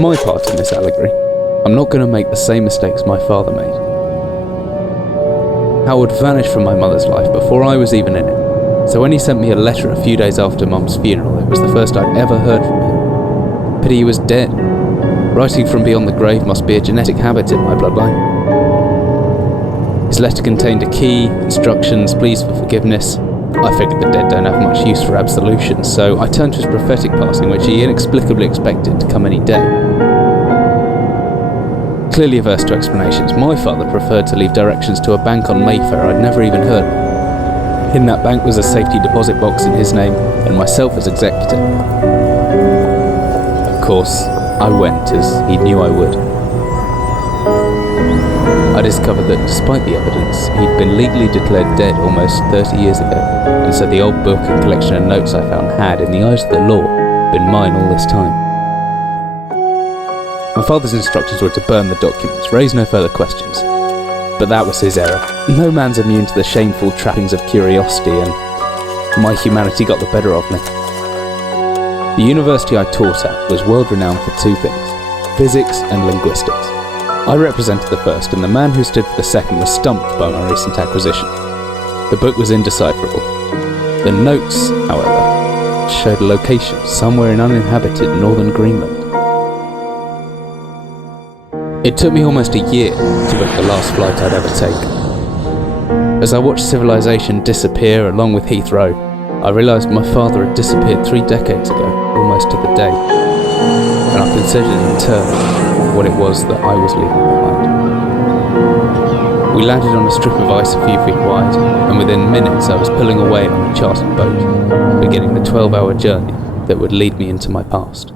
my part in this allegory, I'm not going to make the same mistakes my father made. Howard vanished from my mother's life before I was even in it, so when he sent me a letter a few days after Mum's funeral, it was the first I'd ever heard from him. Pity he was dead. Writing from beyond the grave must be a genetic habit in my bloodline. His letter contained a key, instructions, pleas for forgiveness. I figured the dead don't have much use for absolution, so I turned to his prophetic passing, which he inexplicably expected to come any day. Clearly averse to explanations, my father preferred to leave directions to a bank on Mayfair I'd never even heard of. In that bank was a safety deposit box in his name, and myself as executor. Of course, I went as he knew I would. I discovered that despite the evidence, he'd been legally declared dead almost 30 years ago, and so the old book and collection of notes I found had, in the eyes of the law, been mine all this time. My father's instructions were to burn the documents, raise no further questions. But that was his error. No man's immune to the shameful trappings of curiosity, and my humanity got the better of me. The university I taught at was world renowned for two things: physics and linguistics. I represented the first, and the man who stood for the second was stumped by my recent acquisition. The book was indecipherable. The notes, however, showed a location somewhere in uninhabited northern Greenland. It took me almost a year to book the last flight I'd ever take. As I watched civilization disappear along with Heathrow, I realised my father had disappeared 3 decades ago, almost to the day, and I considered in turn what it was that I was leaving behind. We landed on a strip of ice a few feet wide, and within minutes I was pulling away on a chartered boat, beginning the 12-hour journey that would lead me into my past.